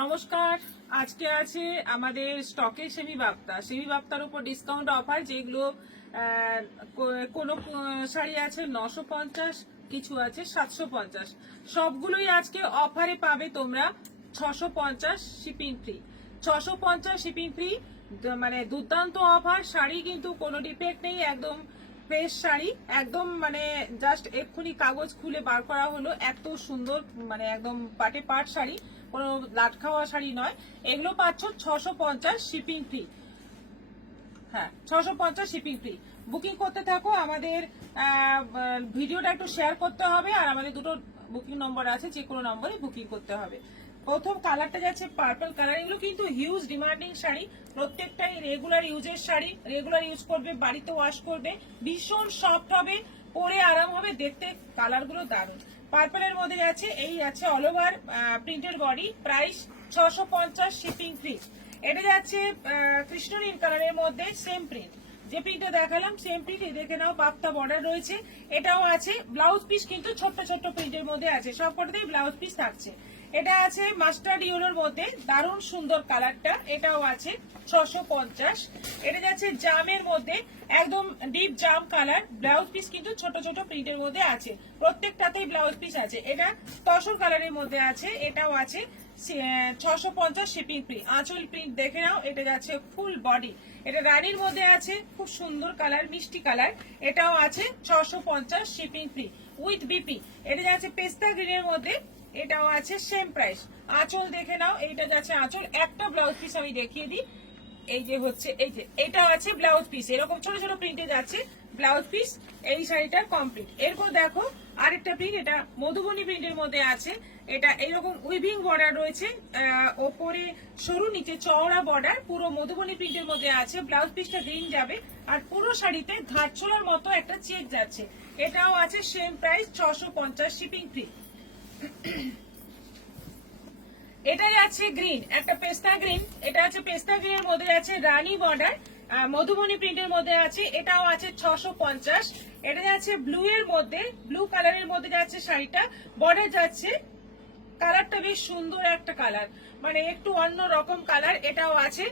নমস্কার। আজকে আছে আমাদের স্টকে সেমি বাপ্তার উপর ডিসকাউন্ট অফার, যেগুলো কোনো শাড়ি আছে 950, কিছু আছে 750। সবগুলোই আজকে অফারে পাবে তোমরা 650 শিপিং ফ্রি। 650 শিপিং ফ্রি, মানে দুর্দান্ত অফার। শাড়ি কিন্তু কোনো ডিফেক্ট নেই, একদম ফ্রেশ শাড়ি, একদম মানে জাস্ট এক্ষুনি কাগজ খুলে বার করা হলো। এত সুন্দর, মানে একদম পাটে পাট শাড়ি, কোনো লাট খাওয়া শাড়ি নয়। এগুলো পাচ্ছ 650 শিপিং ফ্রি। হ্যাঁ, 650 শিপিং ফ্রি। বুকিং করতে থাকো, আমাদের ভিডিওটা একটু শেয়ার করতে হবে, আর আমাদের দুটো বুকিং নম্বর আছে, যে কোনো নম্বরে বুকিং করতে হবে। প্রথম কালারটা যাচ্ছে পার্পল কালার। এগুলো কিন্তু হিউজ ডিমান্ডিং শাড়ি, প্রত্যেকটাই রেগুলার ইউজের শাড়ি। রেগুলার ইউজ করবে, বাড়িতে ওয়াশ করবে, ভীষণ সফট হবে, পরে আরাম হবে, দেখতে কালারগুলো দারুণ। পার্পলের মধ্যে যাচ্ছে, এই আছে all over printed body, price 650 shipping free. এটা যাচ্ছে কৃষ্ণ নীল কালারের মধ্যে, সেম প্রিন্ট, যে প্রিন্টটা দেখালাম সেম প্রিন্ট। দেখে নাও, বাপ্তা বর্ডার রয়েছে। এটাও আছে ব্লাউজ পিস, কিন্তু ছোট্ট ছোট্ট প্রিন্টের মধ্যে আছে, সবকটাতেই ব্লাউজ পিস থাকছে। এটা আছে মাস্টার্ড ইয়েলোর মধ্যে, দারুণ সুন্দর কালারটা, এটাও আছে 650। এটা যাচ্ছে জামের মধ্যে, একদম ডিপ জাম কালার, ব্লাউজ পিস কিন্তু ছোট ছোট প্রিন্টের মধ্যে আছে, প্রত্যেকটাতেই ব্লাউজ পিস আছে। এটা তসর কালারের মধ্যে আছে, এটাও আছে 650 শিপিং ফ্রি। আঁচল প্রিন্ট দেখে নাও, এটা যাচ্ছে ফুল বডি। এটা রানীর মধ্যে আছে, খুব সুন্দর কালার, মিষ্টি কালার, এটাও আছে 650 শিপিং ফ্রি উইথ বিপি। এটা যাচ্ছে পেস্তা গ্রিনের মধ্যে, এটাও আছে সেম প্রাইস। আঁচল দেখে নাও, এইটা যাচ্ছে আঁচল। একটা ব্লাউজ পিস আমি দেখিয়ে দিই, এই যে হচ্ছে, এই যে এটাও আছে ব্লাউজ পিস, এরকম ছোট ছোট প্রিন্টে যাচ্ছে ব্লাউজ পিস। এই শাড়িটার কমপ্লিট। এরপর দেখো আরেকটা প্রিন্ট, এটা মধুবনী প্রিন্টের মধ্যে আছে। এটা এরকম উইভিং বর্ডার রয়েছে, ওপরে সরু, নিচে চওড়া বর্ডার, পুরো মধুবনী প্রিন্টের মধ্যে আছে। ব্লাউজ পিসটা গ্রিন যাবে, আর পুরো শাড়িতে ঘাটছোলার মতো একটা চেক যাচ্ছে। এটাও আছে সেম প্রাইস 650 শিপিং ফ্রি। এটাই আছে গ্রিন, একটা পেস্তা গ্রিন। এটা আছে পেস্তা গ্রিনের মধ্যে আছে রানী বর্ডার, মধুবনী প্রিন্টের মধ্যে আছে, এটাও আছে 650। এটা যাচ্ছে ব্লু এর মধ্যে, ব্লু কালারের মধ্যে যাচ্ছে শাড়িটা, বর্ডার যাচ্ছে, কালারটা বেশ সুন্দর একটা কালার, মানে একটু অন্য রকম কালার, এটাও আছে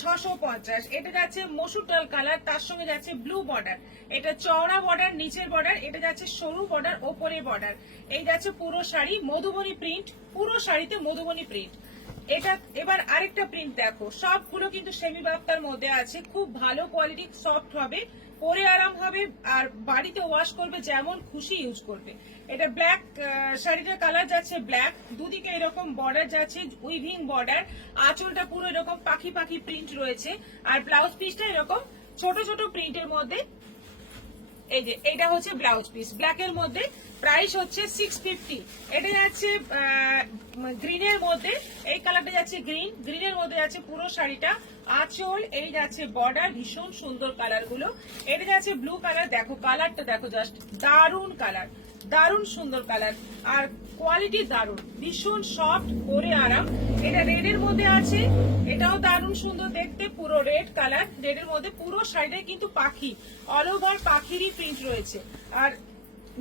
650। এটা যাচ্ছে মসুর ডাল কালার, তার সঙ্গে যাচ্ছে ব্লু বর্ডার। এটা চওড়া বর্ডার, নিচের বর্ডার, এটা যাচ্ছে সরু বর্ডার, ওপরে বর্ডার। এই যাচ্ছে পুরো শাড়ি মধুবনী প্রিন্ট, পুরো শাড়িতে মধুবনী প্রিন্ট। এটা এবার আরেকটা প্রিন্ট দেখো, সবগুলো কিন্তু সেমি বাপ্তার মধ্যে আছে, খুব ভালো কোয়ালিটি, সফট হবে, পরে আরাম হবে, আর বাড়িতে ওয়াশ করবে, যেমন খুশি ইউজ করবে। এটা ব্ল্যাক, শাড়িটার কালার যাচ্ছে ব্ল্যাক, দুদিকে এরকম বর্ডার যাচ্ছে, উইভিং বর্ডার, আঁচলটা পুরো এরকম পাখি পাখি প্রিন্ট রয়েছে, আর ব্লাউজ পিসটা এরকম ছোট ছোট প্রিন্টের মধ্যে। এই যে এটা হচ্ছে ব্লাউজ পিস ব্ল্যাক এর মধ্যে, প্রাইস হচ্ছে 650। এটা যাচ্ছে গ্রিনের মধ্যে, এই কালারটা যাচ্ছে গ্রিন, গ্রিনের মধ্যে যাচ্ছে পুরো শাড়িটা, আঁচল, এই যাচ্ছে বর্ডার, ভীষণ সুন্দর কালার গুলো। এটা যাচ্ছে ব্লু কালার, দেখো কালারটা দেখো, জাস্ট দারুণ কালার, দারুণ সুন্দর কালার, আর কোয়ালিটি দারুণ, ভীষণ সফট, পরে আরাম। এটা রেড এর মধ্যে আছে, এটাও দারুণ সুন্দর দেখতে, পুরো রেড কালার, রেড এর মধ্যে পুরো শাড়িটায় কিন্তু পাখি, অল ওভার পাখিরই প্রিন্ট রয়েছে, আর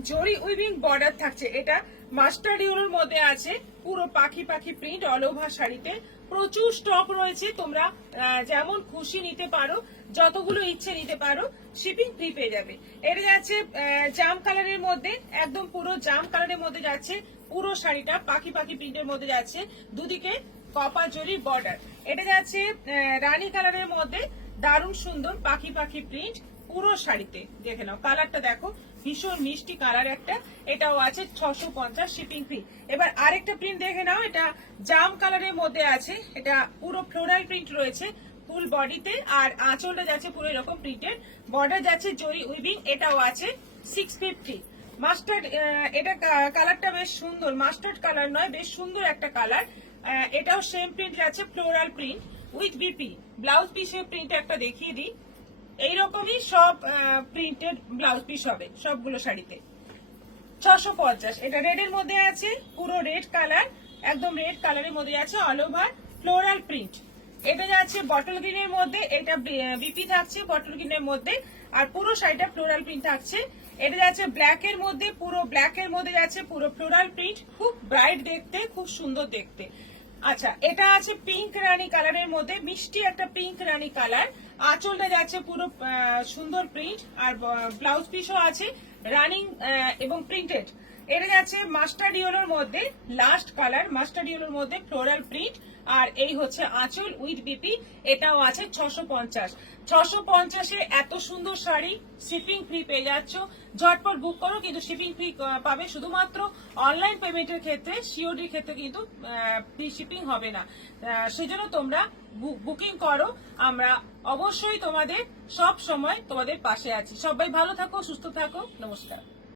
জরি উইভিং বর্ডার থাকছে। এটা মাস্টার্ড ইউরোর মধ্যে আছে, পুরো পাখি পাখি প্রিন্ট অল ওভার শাড়িতে। প্রচুর স্টক রয়েছে, তোমরা যেমন খুশি নিতে পারো, যতগুলো ইচ্ছে নিতে পারো, শিপিং ফ্রি পেয়ে যাবে। এটা যাচ্ছে জাম কালারের মধ্যে, একদম পুরো জাম কালারের মধ্যে যাচ্ছে, পুরো শাড়িটা পাখি পাখি প্রিন্টের মধ্যে যাচ্ছে, দুদিকে কপার জরি বর্ডার। এটা যাচ্ছে রানী কালারের মধ্যে, দারুণ সুন্দর পাখি পাখি প্রিন্ট পুরো শাড়িতে। দেখে নাও কালারটা দেখো, ভীষণ মিষ্টি কালার একটা, এটাও আছে 650 শিপিং ফ্রি। এবার আরেকটা প্রিন্ট দেখে নাও, এটা জাম কালারের মধ্যে আছে, এটা পুরো ফ্লোরাল প্রিন্ট রয়েছে ফুল বডিতে, আর আঁচলটা যাচ্ছে পুরো এরকম প্রিন্টেড, বর্ডার যাচ্ছে জরি উইভিং, এটাও আছে 650। মাস্টার্ড, এটা কালারটা বেশ সুন্দর, মাস্টার্ড কালার নয়, বেশ সুন্দর একটা কালার। এটাও সেম প্রিন্ট যাচ্ছে, ফ্লোরাল প্রিন্ট উইথ বিপি। ব্লাউজ পিসের প্রিন্ট একটা দেখিয়ে দিই, এইরকমই সব প্রিন্টেড ব্লাউজ পিস হবে সবগুলো শাড়িতে। 650। এটা রেড এর মধ্যে আছে, পুরো রেড কালার, একদম রেড কালারের মধ্যে আছে, অল ওভার ফ্লোরাল প্রিন্ট। এটা যাচ্ছে বটল গ্রিনের মধ্যে, এটা বিপি থাকছে বটল গ্রিনের মধ্যে, আর পুরো শাড়িটা ফ্লোরাল প্রিন্ট থাকছে। এটা যাচ্ছে ব্ল্যাক এর মধ্যে, পুরো ব্ল্যাক এর মধ্যে যাচ্ছে পুরো ফ্লোরাল প্রিন্ট, খুব ব্রাইট দেখতে, খুব সুন্দর দেখতে। আচ্ছা, এটা আছে পিঙ্ক রানী কালারের মধ্যে, মিষ্টি একটা পিঙ্ক রানী কালার। আঁচলটা যাচ্ছে পুরো সুন্দর প্রিন্ট, আর ব্লাউজ পিসও আছে রানিং এবং প্রিন্টেড। এটা যাচ্ছে মাস্টার্ড ইয়েলোর মধ্যে, লাস্ট কালার মাস্টার্ড ইয়েলোর মধ্যে ফ্লোরাল প্রিন্ট। আর এই হচ্ছে আঁচল উইথ বিপি, এটাও আছে 650। 650-এ এত সুন্দর শাড়ি শিপিং ফ্রি পেয়ে যাচ্ছ। ঝটপট বুক করো, কিন্তু শিপিং ফ্রি পাবে শুধুমাত্র অনলাইন পেমেন্টের ক্ষেত্রে। সিওডির ক্ষেত্রে কিন্তু ফ্রি শিপিং হবে না। সেজন্য তোমরা বুকিং করো, আমরা অবশ্যই তোমাদের সব সময় তোমাদের পাশে আছি। সবাই ভালো থাকো, সুস্থ থাকো, নমস্কার।